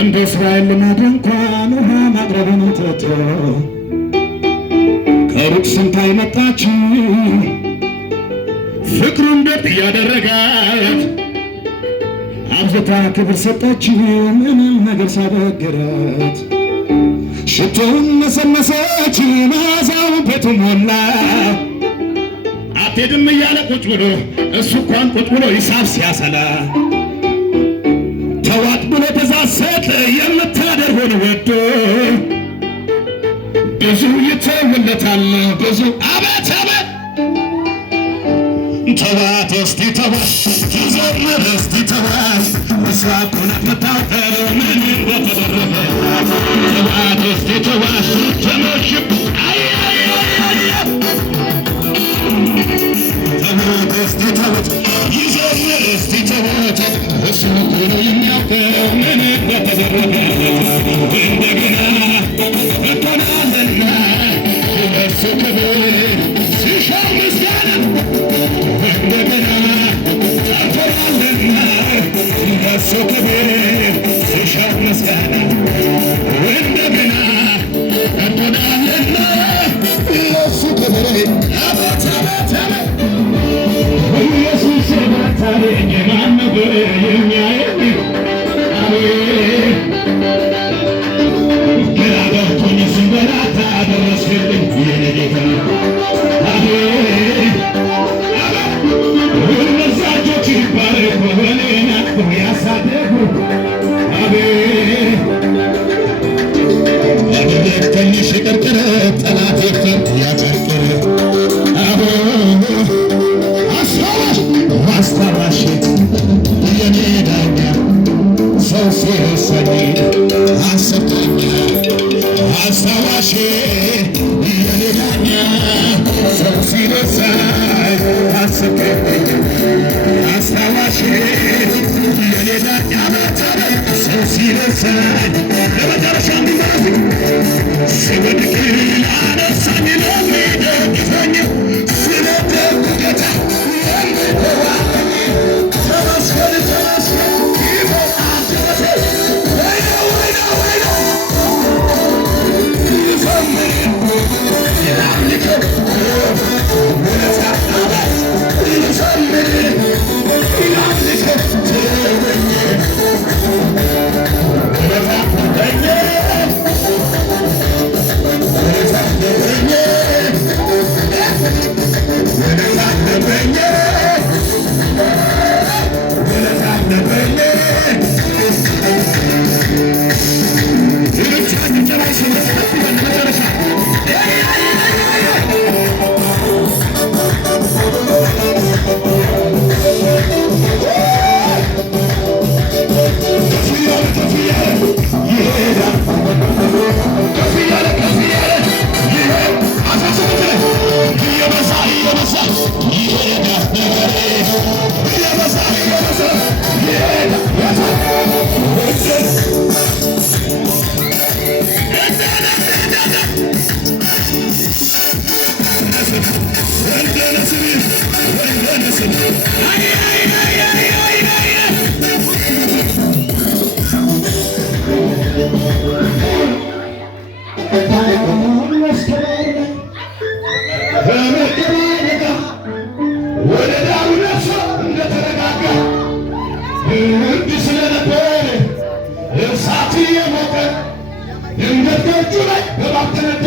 እንደ እስራኤል ልማድ እንኳን ውሃ ማቅረብን ትቶ ከሩቅ ስንታይ መጣች ፍቅሩን ቤት እያደረጋት አብዝታ ክብር ሰጠች ምንም ነገር ሳበገራት ሽቶውን መሰመሰች መዓዛው ቤቱ ሞላ አትሄድም እያለ ቁጭ ብሎ እሱ እንኳን ቁጭ ብሎ ሂሳብ ሲያሰላ ተዋት ብሎ ተዛሰተ የምታደርገውን ወዶ ብዙ ይተውለታል ብዙ አቤት አቤት ተዋት እስቲ ተዋት ትዘምር እስቲ ተዋት እሷ እኮ ናት የምታውቀው ምን እንደተደረገ ተዋት እስቲ ተዋት ተመሽብ ተዋት እስቲ ተዋት ይዘምር እስቲ ተዋት እሱ እኮ ነው የሚያውቀው ምን እንደተደረገ እንደገና እኮናለና ለእሱ ክብር ሲሻው ምስጋና እንደገና እኮናለና ለእሱ ክብር ሲሻው ምስጋና እንደገና እኮናለና ለእሱ ክብር አቤት አቤት አቤት ኢየሱስ የማታለኝ ማን ነበር የሚያየኝ አቤት ግራ ገብቶኝ ስንበላታ ደረስክልኝ የኔ ጌታ አቤት እነዛ እጆች ይባረኩ እኔን አቅፈው ያሳደጉ አቤት ትንሽ ቅርቅር ጠላቴ ፊት ያቀርቅር አስታዋሽ የኔ ዳኛ ሰው ሲረሳኝ አሰብተኛ አስታዋሽ የኔ ዳኛ ሰው ሲረሳኝ አሰብተኛ አስታዋሽ የኔ ዳኛ ሰው ሲረሳኝ ለመጨረሻ እንዲመረስ ስወድቅ አነሳኝ ለሚደግፈኝ ስለደጉ ጌታ እሳት የሞቀ ድንገት ከእጁ ላይ በባተነ